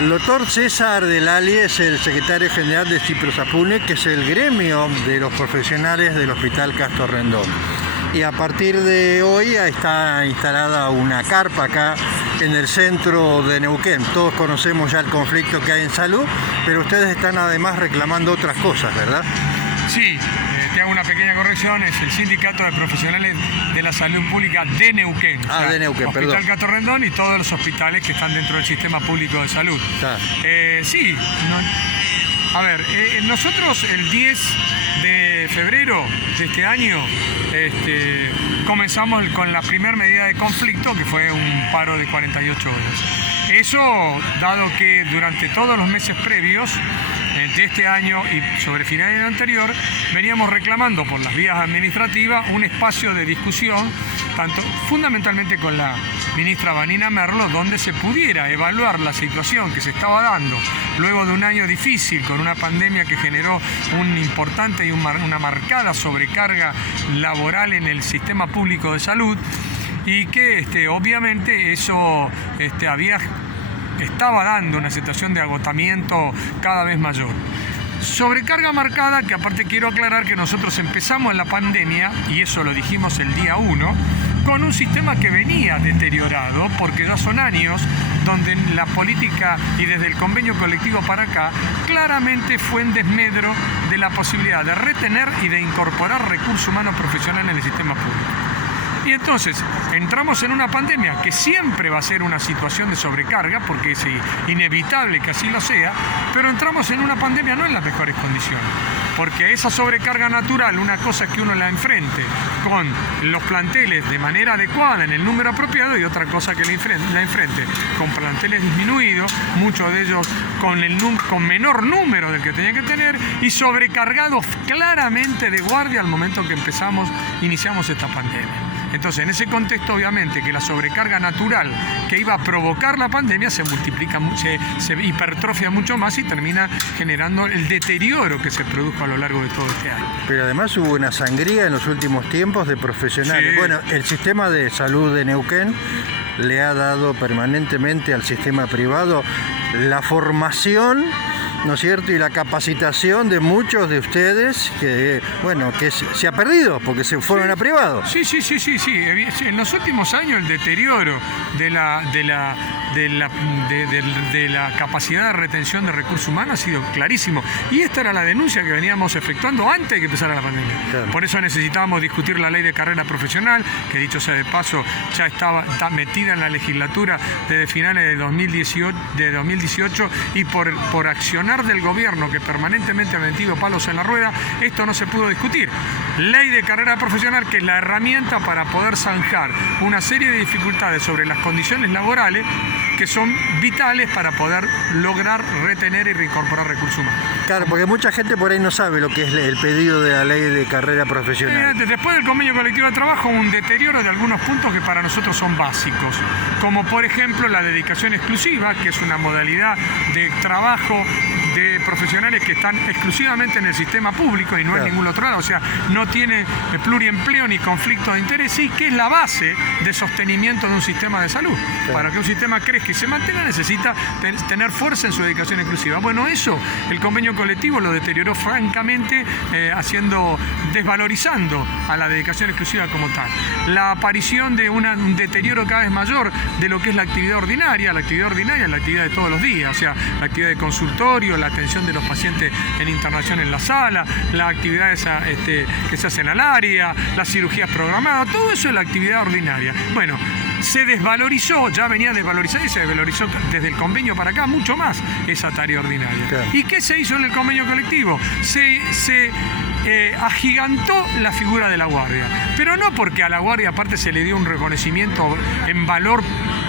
El doctor César Delali es el secretario general de Ciprosapune, que es el gremio de los profesionales del Hospital Castor Rendón. Y a partir de hoy está instalada una carpa acá en el centro de Neuquén. Todos conocemos ya el conflicto que hay en salud, pero ustedes están además reclamando otras cosas, ¿verdad? Sí, te hago una pequeña corrección, es el Sindicato de Profesionales de la Salud Pública de Neuquén. De Neuquén, Hospital perdón. Castor Rendón y todos los hospitales que están dentro del sistema público de salud. Sí, nosotros el 10 de febrero de este año comenzamos con la primera medida de conflicto, que fue un paro de 48 horas. Eso, dado que durante todos los meses previos de este año y sobre final del anterior, veníamos reclamando por las vías administrativas un espacio de discusión, fundamentalmente con la ministra Vanina Merlo, donde se pudiera evaluar la situación que se estaba dando luego de un año difícil, con una pandemia que generó un importante y una marcada sobrecarga laboral en el sistema público de salud, y que obviamente eso estaba dando una situación de agotamiento cada vez mayor. Sobrecarga marcada, que aparte quiero aclarar que nosotros empezamos en la pandemia, y eso lo dijimos el día 1, con un sistema que venía deteriorado, porque ya son años donde la política y desde el convenio colectivo para acá claramente fue en desmedro de la posibilidad de retener y de incorporar recursos humanos profesionales en el sistema público. Y entonces entramos en una pandemia que siempre va a ser una situación de sobrecarga, porque es inevitable que así lo sea, pero entramos en una pandemia no en las mejores condiciones, porque esa sobrecarga natural, una cosa es que uno la enfrente con los planteles de manera adecuada en el número apropiado, y otra cosa que la enfrente con planteles disminuidos, muchos de ellos con menor número del que tenía que tener, y sobrecargados claramente de guardia al momento que iniciamos esta pandemia. Entonces, en ese contexto, obviamente, que la sobrecarga natural que iba a provocar la pandemia se multiplica, se hipertrofia mucho más y termina generando el deterioro que se produjo a lo largo de todo este año. Pero además hubo una sangría en los últimos tiempos de profesionales. Sí. Bueno, el sistema de salud de Neuquén le ha dado permanentemente al sistema privado la formación, ¿no es cierto?, y la capacitación de muchos de ustedes que se ha perdido porque se fueron a privado. Sí. En los últimos años el deterioro de la capacidad de retención de recursos humanos ha sido clarísimo. Y esta era la denuncia que veníamos efectuando antes de que empezara la pandemia. Claro. Por eso necesitábamos discutir la ley de carrera profesional, que dicho sea de paso, ya está metida en la legislatura desde finales de 2018 y por accionar del gobierno, que permanentemente ha metido palos en la rueda, esto no se pudo discutir. Ley de carrera profesional, que es la herramienta para poder zanjar una serie de dificultades sobre las condiciones laborales que son vitales para poder lograr retener y reincorporar recursos humanos. Claro, porque mucha gente por ahí no sabe lo que es el pedido de la ley de carrera profesional. Después del convenio colectivo de trabajo, un deterioro de algunos puntos que para nosotros son básicos, como por ejemplo la dedicación exclusiva, que es una modalidad de trabajo de profesionales que están exclusivamente en el sistema público y no en ningún otro lado, o sea, no tiene pluriempleo ni conflicto de interés, y que es la base de sostenimiento de un sistema de salud. Claro. Para que un sistema crezca y se mantenga, necesita tener fuerza en su dedicación exclusiva. Bueno, eso el convenio colectivo lo deterioró francamente, desvalorizando a la dedicación exclusiva como tal. La aparición de un deterioro cada vez mayor de lo que es la actividad ordinaria. La actividad ordinaria es la actividad de todos los días, o sea, la actividad de consultorio, la atención de los pacientes en internación en la sala, las actividades que se hacen al área, las cirugías programadas, todo eso es la actividad ordinaria. Bueno, se desvalorizó, ya venía desvalorizada y se desvalorizó desde el convenio para acá mucho más esa tarea ordinaria. Claro. ¿Y qué se hizo en el convenio colectivo? Se agigantó la figura de la guardia, pero no porque a la guardia aparte se le dio un reconocimiento en valor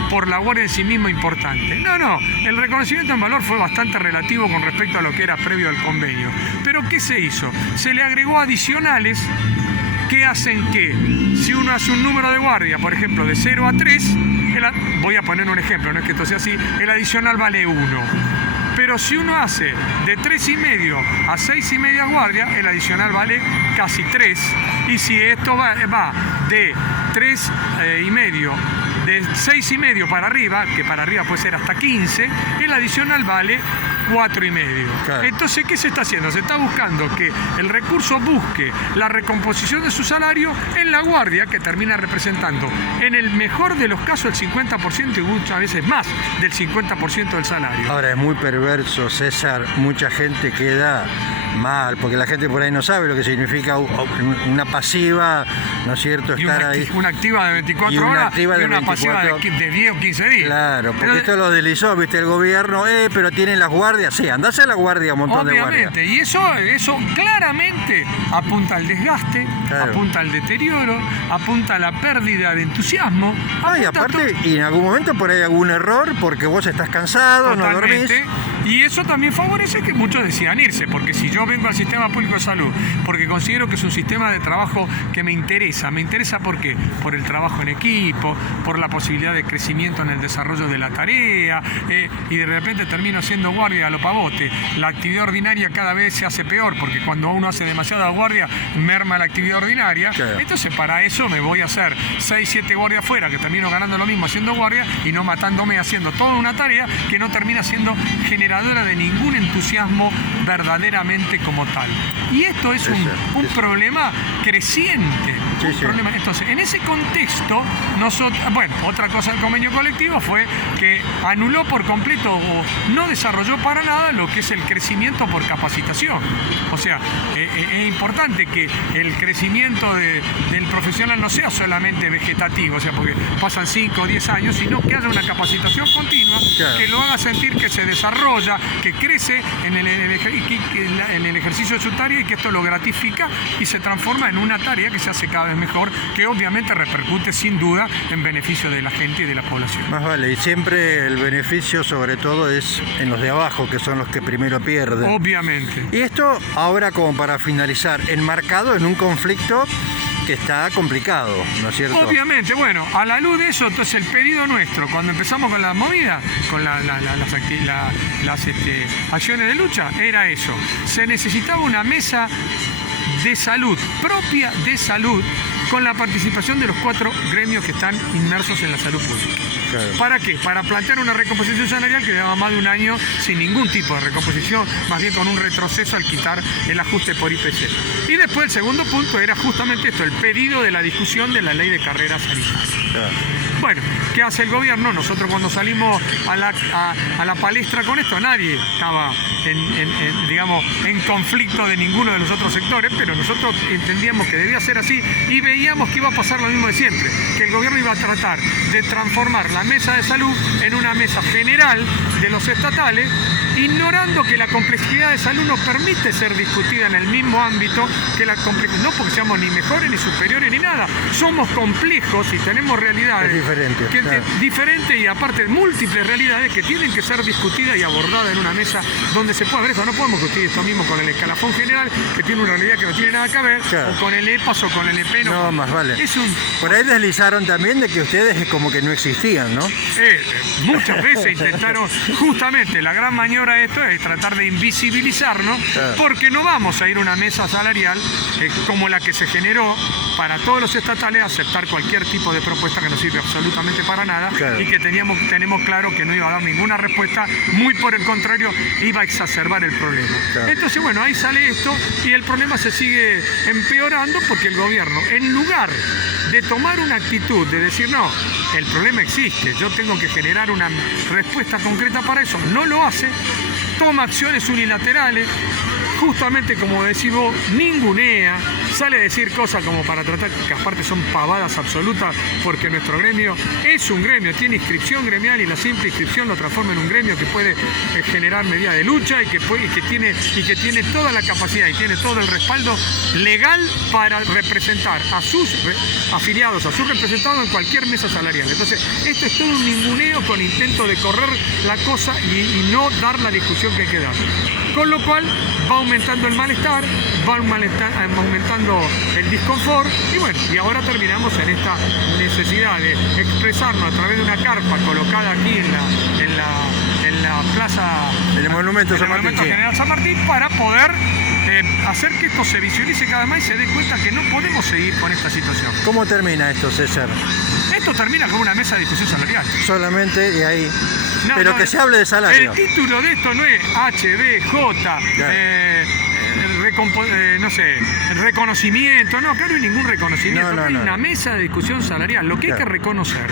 por la guardia en sí misma importante. No, el reconocimiento en valor fue bastante relativo con respecto a lo que era previo al convenio. Pero ¿qué se hizo? Se le agregó adicionales que hacen que, si uno hace un número de guardia, por ejemplo, de 0 a 3, voy a poner un ejemplo, no es que esto sea así, el adicional vale 1. Pero si uno hace de 3,5 a 6,5 guardias, el adicional vale casi 3. Y si esto va de 3,5 de 6,5 para arriba, que para arriba puede ser hasta 15, el adicional vale 4,5. Claro. Entonces, ¿qué se está haciendo? Se está buscando que el recurso busque la recomposición de su salario en la guardia, que termina representando, en el mejor de los casos, el 50% y muchas veces más del 50% del salario. Ahora es muy perverso, César, mucha gente queda mal, porque la gente por ahí no sabe lo que significa una pasiva, ¿no es cierto? Y Estar ahí. una activa de 24 Y una horas activa de y una 24. pasiva de 10 o 15 días. Claro, porque Pero, esto lo deslizó, viste, el gobierno, pero tienen las guardias, sí, andás a la guardia, un montón de guardias. obviamente, y eso claramente apunta al desgaste, Claro. apunta al deterioro, apunta a la pérdida de entusiasmo. No, y apunta a aparte, y en algún momento por ahí algún error, porque vos estás cansado, no dormís. Totalmente. Y eso también favorece que muchos decidan irse, porque si yo vengo al sistema público de salud, porque considero que es un sistema de trabajo que me interesa ¿por qué? Por el trabajo en equipo, por la posibilidad de crecimiento en el desarrollo de la tarea, y de repente termino siendo guardia a lo pavote. La actividad ordinaria cada vez se hace peor, porque cuando uno hace demasiada guardia, merma la actividad ordinaria. Claro. Entonces, para eso me voy a hacer 6, 7 guardias fuera, que termino ganando lo mismo haciendo guardia y no matándome haciendo toda una tarea que no termina siendo generadora de ningún entusiasmo verdaderamente como tal. Y esto es un problema creciente. Sí, un sí. problema. Entonces, en ese contexto, nosotros, bueno, otra cosa del convenio colectivo fue que anuló por completo o no desarrolló para nada lo que es el crecimiento por capacitación. O sea, es importante que el crecimiento del profesional no sea solamente vegetativo, o sea, porque pasan 5 o 10 años, sino que haya una capacitación continua, Claro. que lo haga sentir que se desarrolla, que crece en el ejercicio de su tarea y que esto lo gratifica y se transforma en una tarea que se hace cada vez mejor, que obviamente repercute sin duda en beneficio de la gente y de la población. Más vale, y siempre el beneficio sobre todo es en los de abajo, que son los que primero pierden. Obviamente. Y esto ahora, como para finalizar, enmarcado en un conflicto que está complicado, ¿no es cierto? Obviamente, bueno, a la luz de eso, entonces el pedido nuestro, cuando empezamos con la movida, con las acciones de lucha, era eso. Se necesitaba una mesa de salud, propia de salud, con la participación de los 4 gremios que están inmersos en la salud pública. Claro. ¿Para qué? Para plantear una recomposición salarial que llevaba más de un año sin ningún tipo de recomposición, más bien con un retroceso al quitar el ajuste por IPC. Y después el segundo punto era justamente esto, el pedido de la discusión de la ley de carreras sanitarias. Claro. Bueno, ¿qué hace el gobierno? Nosotros cuando salimos a la palestra con esto, nadie estaba en conflicto de ninguno de los otros sectores, pero nosotros entendíamos que debía ser así y veíamos que iba a pasar lo mismo de siempre, que el gobierno iba a tratar de transformar la mesa de salud en una mesa general de los estatales, ignorando que la complejidad de salud nos permite ser discutida en el mismo ámbito que la complejidad, no porque seamos ni mejores ni superiores ni nada, somos complejos y tenemos realidades Es diferente, claro. diferentes y aparte múltiples realidades que tienen que ser discutidas y abordadas en una mesa donde se pueda ver esto. No podemos discutir esto mismo con el escalafón general, que tiene una realidad que no tiene nada que ver, Claro. o con el EPAS o con el EPENO. No, más vale. Es un... Por ahí deslizaron también de que ustedes como que no existían, ¿no? Muchas veces intentaron, justamente la gran maniobra de esto es tratar de invisibilizarnos, Claro. porque no vamos a ir a una mesa salarial como la que se generó para todos los estatales, aceptar cualquier tipo de propuesta que no sirve absolutamente para nada, Claro. y que tenemos claro que no iba a dar ninguna respuesta, muy por el contrario, iba a exacerbar el problema. Claro. Entonces, bueno, ahí sale esto y el problema se sigue empeorando porque el gobierno, en lugar de tomar una actitud de decir, no, el problema existe, yo tengo que generar una respuesta concreta para eso, no lo hace, toma acciones unilaterales, justamente como decís vos, ningunea, sale a decir cosas como para tratar, que aparte son pavadas absolutas, porque nuestro gremio es un gremio, tiene inscripción gremial y la simple inscripción lo transforma en un gremio que puede generar medidas de lucha y que tiene toda la capacidad y tiene todo el respaldo legal para representar a sus afiliados, a sus representados en cualquier mesa salarial. Entonces, esto es todo un ninguneo con intento de correr la cosa y no dar la discusión que hay que dar. Con lo cual va aumentando el malestar, va aumentando el disconfort y bueno, y ahora terminamos en esta necesidad de expresarnos a través de una carpa colocada aquí en la plaza, En el monumento San Martín, sí. General San Martín, para poder hacer que esto se visualice cada vez más y se dé cuenta que no podemos seguir con esta situación. ¿Cómo termina esto, César? esto termina con una mesa de discusión salarial. Solamente y ahí. No, Pero no, que se hable de salario. El título de esto no es HDJ, no sé, reconocimiento. No, acá no hay ningún reconocimiento. No, hay no. una mesa de discusión salarial. Lo que hay que reconocer,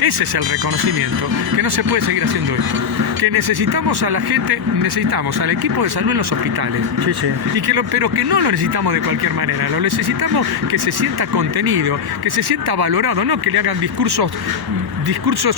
ese es el reconocimiento, que no se puede seguir haciendo esto. Que necesitamos a la gente, necesitamos al equipo de salud en los hospitales. Sí, sí. Pero que no lo necesitamos de cualquier manera, lo necesitamos que se sienta contenido, que se sienta valorado, no que le hagan discursos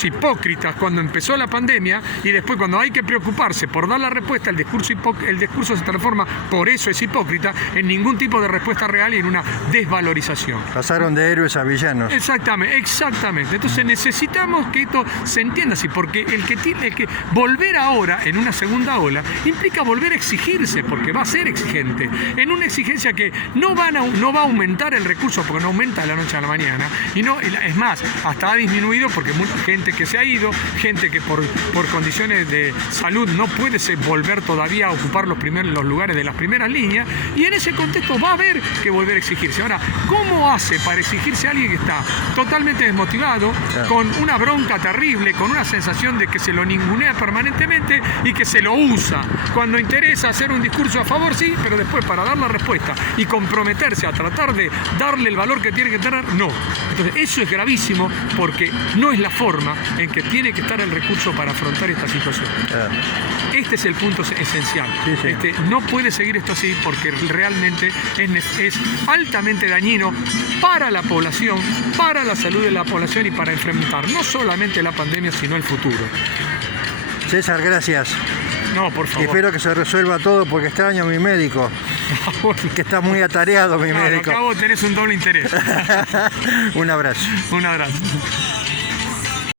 hipócritas cuando empezó la pandemia y después cuando hay que preocuparse por dar la respuesta, el discurso se transforma, por eso es hipócrita, en ningún tipo de respuesta real y en una desvalorización. Pasaron de héroes a villanos. Exactamente. Entonces necesitamos que esto se entienda así, porque el que volver ahora en una segunda ola implica volver a exigirse, porque va a ser exigente, en una exigencia que no va a aumentar el recurso, porque no aumenta de la noche a la mañana, es más, hasta ha disminuido porque mucha gente que se ha ido, gente que por condiciones de salud no puede volver todavía a ocupar los lugares de las primeras líneas, y en ese contexto va a haber que volver a exigirse. Ahora, ¿cómo hace para exigirse a alguien que está totalmente desmotivado, con una bronca terrible, con una sensación de que se lo ningunea permanentemente y que se lo usa? Cuando interesa hacer un discurso a favor, sí, pero después para dar la respuesta y comprometerse a tratar de darle el valor que tiene que tener, no. Entonces, eso es gravísimo porque no es la forma en que tiene que estar el recurso para afrontar esta situación. Este es el punto esencial. Sí. No puede seguir esto así porque realmente es altamente dañino para la población, para la salud de la población y para enfrentar no solamente la pandemia, sino el futuro. César, gracias. No, por favor. Espero que se resuelva todo porque extraño a mi médico. Que está muy atareado mi médico. Al cabo tenés un doble interés. Un abrazo. Un abrazo.